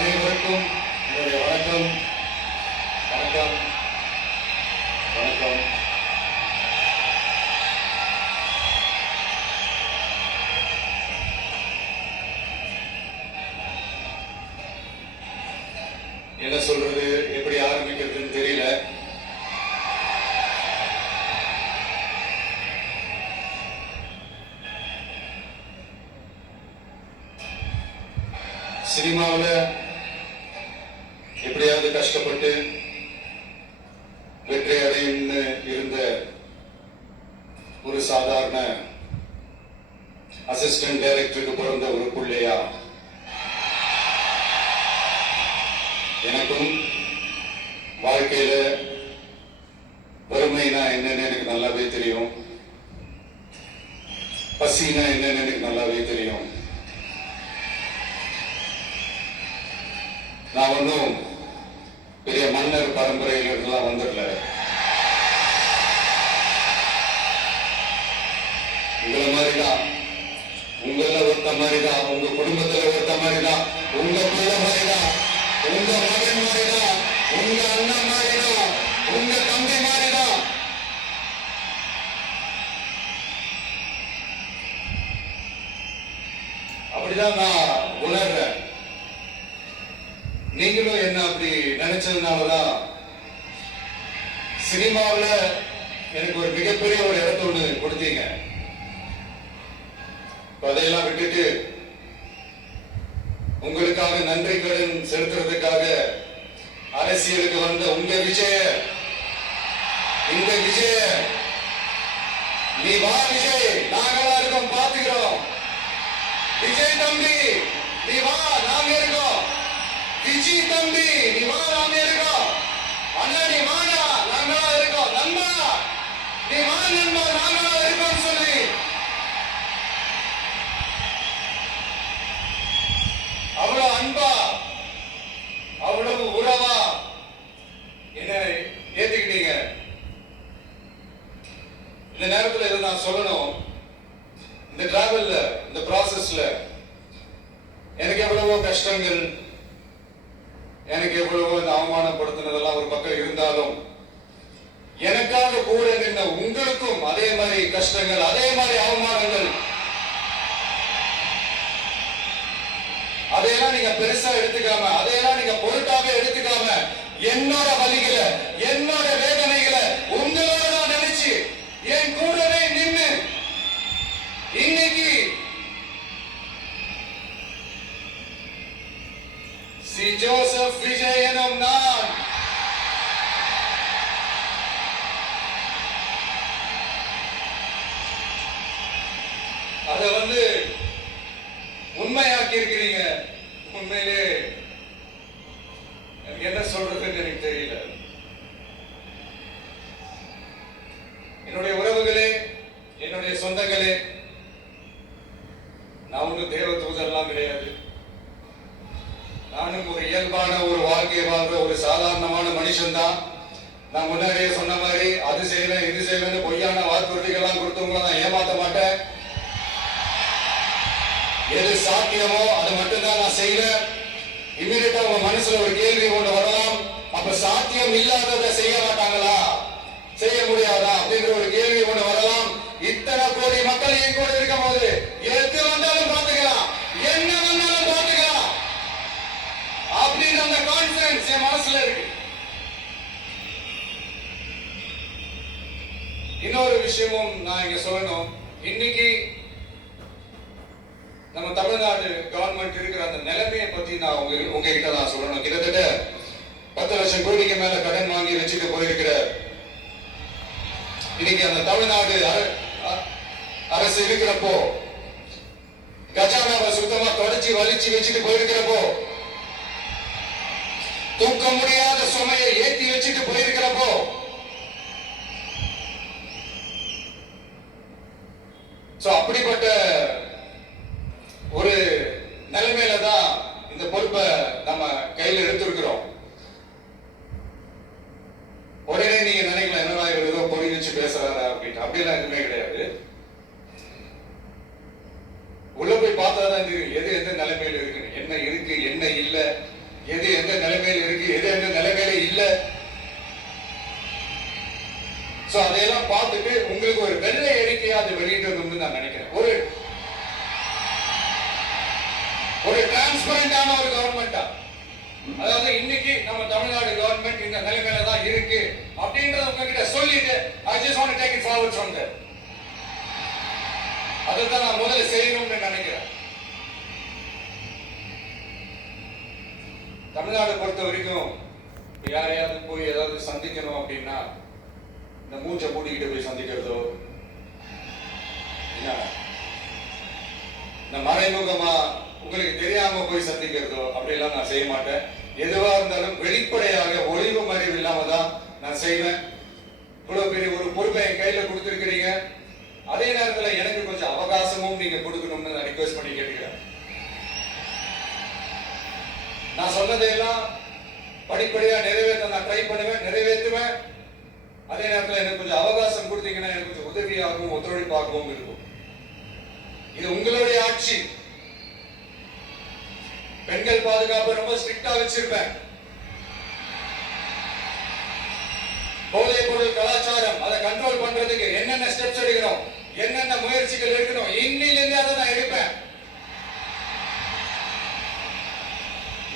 அனைவருக்கும் என்னுடைய வணக்கம். வணக்கம் வணக்கம். என்ன சொல்றது, எப்படி ஆரம்பிக்கிறதுன்னு தெரியல. சினிமாவில் எப்படியாவது கஷ்டப்பட்டு வெற்றி அடையும் இருந்த ஒரு சாதாரண அசிஸ்டன்ட் டைரக்டருக்கு பிறந்த ஒரு பிள்ளையா எனக்கும் வாழ்க்கையில வறுமைனா என்னன்னு எனக்கு நல்லாவே தெரியும், பசினா என்னன்னு எனக்கு நல்லாவே தெரியும். நான் ஒன்றும் பெரிய மன்னர் பரம்பரையிலிருந்துலாம் வந்துடல. உங்களை மாதிரிதான், உங்கள ஒருத்த மாதிரிதான், உங்க குடும்பத்துல ஒருத்த மாதிரிதான், உங்க பிள்ளை மாதிரிதான், உங்க மகன் மாதிரிதான், உங்க அண்ணன் மாதிரிதான், உங்க தம்பி மாதிரிதான். அப்படிதான் நான் உணர்றேன். நீங்களும் என்ன அப்படி நினைச்சதுனாலதான் சினிமாவில் எனக்கு ஒரு மிகப்பெரிய ஒரு இடத்த ஒண்ணு கொடுத்தீங்க. அதையெல்லாம் விட்டுட்டு உங்களுக்காக நன்றி கடன் செலுத்துறதுக்காக அரசியலுக்கு வந்த உங்க விஜய, இந்த விஜய, நீ வா விஜய், நாங்களா இருக்கோம், பாத்துக்கிறோம். விஜய் தம்பி நீ வா, நாங்க இருக்கோம். விஜய் தம்பி நீ வா, நாங்க இருக்கோம். அண்ணா நீ வாடா, நாங்களா இருக்கோம். நண்பா நீ வா நண்பா, நாங்களா இருக்கோம் சொல்லி அவ்வளவு அன்பா, அவ்வளவு உறவா என்ன ஏத்துக்கிட்டீங்க. இந்த நேரத்தில் இதை நான் சொல்லணும். இந்த டிராவல்ல, இந்த ப்ராசஸ்ல எனக்கு எவ்வளவோ கஷ்டங்கள், எனக்கு எவ்வளவோ இந்த அவமானப்படுத்தினதெல்லாம் ஒரு பக்கம் இருந்தாலும் எனக்காக கூட நின்ன உங்களுக்கும் அதே மாதிரி கஷ்டங்கள், அதே மாதிரி அவமானங்கள், அதையெல்லாம் நீங்க பெருசா எடுத்துக்காம, அதையெல்லாம் நீங்க பொருட்டாவே எடுத்துக்காம, என்னோட வலிகளை, என்னோட வேதனைகளை உங்களோட நான் நினைச்சு என் கூடவே நின்று இன்னைக்கு சி ஜோசப் விஜய் எனும் நான் அதை உண்மையாக்கி இருக்கிறீங்க. உண்மையிலே எனக்கு என்ன சொல்றதுன்னு எனக்கு தெரியல. என்னுடைய உறவுகளே, என்னுடைய சொந்தங்களே, நான் ஒன்றும் தேவ தூதரெல்லாம் கிடையாது. நானும் ஒரு இயல்பான ஒரு வாழ்க்கையை வாழ்ற ஒரு சாதாரணமான மனுஷன் தான். நான் முன்னாடியே சொன்ன மாதிரி அது செய்வேன், இது செய்வேன்னு பொய்யான வாக்குறுதிகள்லாம் கொடுத்தவங்கள நான் ஏமாத்த மாட்டேன். எது சாத்தியமோ அதை மட்டும்தான் நான் செய்வேன். இம்மிடியா உங்க மனசுல ஒரு கேள்வி ஒன்று வரலாம், அப்ப சாத்தியம் இல்லாததை செய்ய மாட்டாங்களா, செய்ய முடியாதா அப்படிங்கிற ஒரு கேள்வி ஒன்று வரலாம். இத்தனை கோடி மக்கள் என் கூட இருக்கும் போது எது வந்தாலும் பார்த்துக்கலாம், என்ன வந்தாலும் பார்த்துக்கலாம் அப்படின்னு அந்த கான்பிடன்ஸ் என் மனசுல இருக்கு. இன்னொரு விஷயமும் நான் இங்க சொல்லணும். இன்னைக்கு நம்ம தமிழ்நாடு கவர்மெண்ட் இருக்கிற அந்த நிலைமையை பத்தி நான் உங்ககிட்ட நான் சொல்லணும். கிட்டத்தட்ட 10 லட்சம் கோடிக்கு மேல கடன் வாங்கி வச்சுட்டு போயிருக்கிற இன்னைக்கு அந்த தமிழ்நாடு அரசு இருக்கிறப்போ, கஜானாவை சுத்தமா தொடச்சி வலிச்சு வச்சுட்டு போயிருக்கிறப்போ, தூக்க முடியாத சுமையை ஏற்றி வச்சுட்டு போயிருக்கிறப்போ, அப்படிப்பட்ட ஒரு நிலைமையில தான் இந்த பொறுப்பை நம்ம கையில எடுத்திருக்கிறோம். உடனே நீங்க நினைக்கலாம், என்னடா ஏதோ பொறி வச்சு பேசுறாரா அப்படின்னு. அப்படிலாம் எதுவுமே கிடையாது. உள்ள போய் பார்த்தாதான் தெரியும் எது எந்த நிலைமையில இருக்குன்னு, என்ன இருக்கு என்ன இல்லை, எது எந்த நிலைமையில இருக்கு, எது எந்த நிலைமையில இல்ல. சோ அதையெல்லாம் பார்த்துட்டு உங்களுக்கு ஒரு வெள்ளை அறிக்கையா அது வெளியிடணும்னு நான் நினைக்கிறேன். ஒரு டிரான்ஸ்பரண்டான ஒரு கவர்மெண்டா, அதாவது இன்னைக்கு நம்ம தமிழ்நாடு கவர்மெண்ட் இந்த நிலைமையில தான் இருக்கு அப்படின்றத உங்ககிட்ட சொல்லிட்டு I just want to take it forward from there. அதுதான் நான் முதல்ல செய்யணும்னு நினைக்கிறேன். தமிழ்நாடு பொறுத்த வரைக்கும் யாரையாவது போய் ஏதாவது சந்திக்கணும் அப்படின்னா இந்த மூஞ்ச மூடிக்கிட்டு போய் சந்திக்கிறதோ, இந்த மறைமுகமா உங்களுக்கு தெரியாம போய் சந்திக்கிறதோ அப்படிலாம் நான் செய்ய மாட்டேன். எதுவா இருந்தாலும் வெளிப்படையாக ஒளிவு மறைவு இல்லாம தான் நான் செய்வேன். இவ்வளவு பெரிய ஒரு பொறுப்பை என் கையில கொடுத்திருக்கிறீங்க, அதே நேரத்தில் எனக்கு கொஞ்சம் அவகாசமும் நீங்க கொடுக்கணும்னு நான் ரிக்வெஸ்ட் பண்ணி கேட்கிறேன். நான் சொன்னதையெல்லாம் படிப்படியா நிறைவேற்ற நான் ட்ரை பண்ணுவேன், நிறைவேற்றுவேன். அதே நேரத்தில் எனக்கு கொஞ்சம் அவகாசம் கொடுத்தீங்கன்னா எனக்கு கொஞ்சம் உதவியாகவும் ஒத்துழைப்பாகவும் இருக்கும். இது உங்களுடைய ஆட்சி. பெண்கள் பாதுகாப்பு ரொம்ப ஸ்ட்ரிக்டா வச்சிருப்பேன். போதைப் பொருள் கலாச்சாரம் அதை கண்ட்ரோல் பண்றதுக்கு என்னென்ன ஸ்டெப்ஸ் எடுக்கணும், என்னென்ன முயற்சிகள் எடுக்கணும், இன்னிலிருந்து அதை நான் எடுப்பேன்.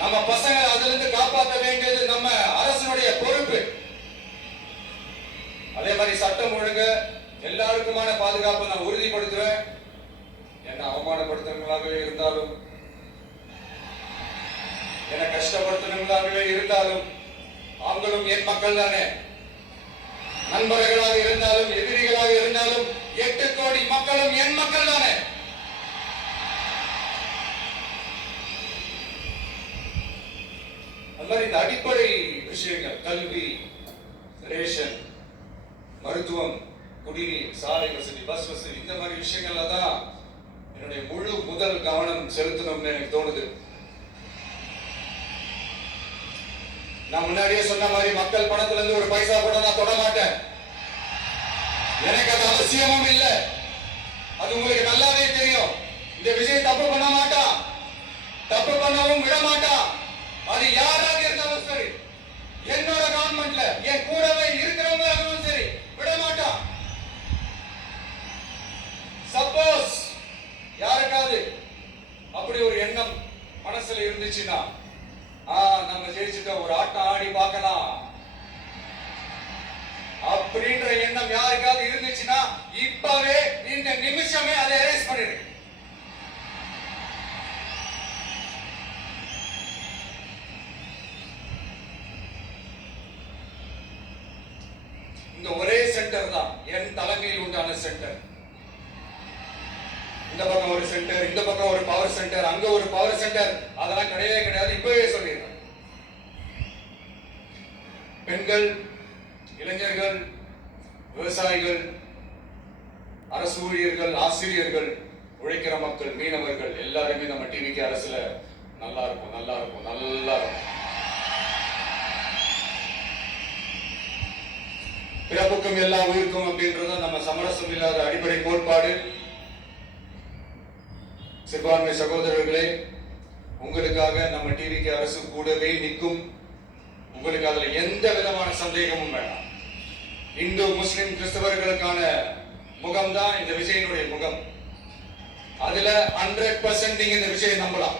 நம்ம பசங்களை அதிலிருந்து காப்பாற்ற வேண்டியது நம்ம அரசனுடைய பொறுப்பு. அதே மாதிரி சட்டம் ஒழுங்கு எல்லாருக்குமான பாதுகாப்பை நான் உறுதிப்படுத்துவேன். என்ன அவமானப்படுத்துறவங்களாகவே இருந்தாலும், என்ன கஷ்டப்படுத்துறவங்களாகவே இருந்தாலும், அவங்களும் என் மக்கள் தானே. நண்பர்களாக இருந்தாலும் எதிரிகளாக இருந்தாலும் 8 கோடி மக்களும் என் மக்கள் தானே. அந்த மாதிரி இந்த அடிப்படை விஷயங்கள், கல்வி, ரேஷன், மருத்துவம், குடிநீர், சாலை வசதி, பஸ் வசதி, இந்த மாதிரி விஷயங்கள்ல தான் என்னுடைய முதல் கவனம் செலுத்தணும்னு எனக்கு தோணுது. நான் முன்னாடியே சொன்ன மாதிரி மக்கள் பணத்துல இருந்து ஒரு பைசா கூட நான் தொட மாட்டேன். எனக்கு அது அவசியமும் இல்லை. அது உங்களுக்கு நல்லாவே தெரியும். இந்த விஜய் தப்பு பண்ண மாட்டான், தப்பு பண்ணவும் விட மாட்டான். அது யாராக இருந்தாலும் சரி, என்னோட கவர்மெண்ட்ல என் கூடவே இருக்கிறவங்களாகவும் சரி, விட மாட்டான். சப்போஸ் யாருக்காவது அப்படி ஒரு எண்ணம் மனசுல இருந்துச்சுன்னா, நம்ம ஜெயிச்சுட்டோம், ஒரு ஆட்டம் ஆடி பார்க்கலாம் அப்படின்ற எண்ணம் யாருக்காவது இருந்துச்சுன்னா இப்பவே இந்த நிமிஷமே அதை எரேஸ் பண்ணிடுங்க. இந்த ஒரே சென்டர் தான் என் தலைமையில் உண்டான சென்டர். இந்த பக்கம் ஒரு சென்டர், இந்த பக்கம் ஒரு பவர் சென்டர், அங்க ஒரு பவர் சென்டர், அதெல்லாம் கிடையவே கிடையாது. இப்பவே சொல்லிடுறேன். பெண்கள், இளைஞர்கள், விவசாயிகள், அரசு ஊழியர்கள், ஆசிரியர்கள், உழைக்கிற மக்கள், மீனவர்கள் எல்லாருமே நம்ம டிவிக்கு அரசுல நல்லா இருக்கும், நல்லா இருக்கும், நல்லா இருக்கும். பிறப்புக்கும் எல்லா உயிருக்கும் அப்படின்றத நம்ம சமரசம் இல்லாத அடிப்படை கோட்பாடு. சிறுபான்மை சகோதரர்களே, உங்களுக்காக நம்ம டிவிக்கு அரசு கூடவே நிற்கும். உங்களுக்கு அதுல எந்த விதமான சந்தேகமும் வேண்டாம். இந்து, முஸ்லிம், கிறிஸ்தவர்களுக்கான முகம் தான் இந்த விஜயனுடைய முகம். அதுல 100% நீங்க இந்த விஜயை நம்பலாம்.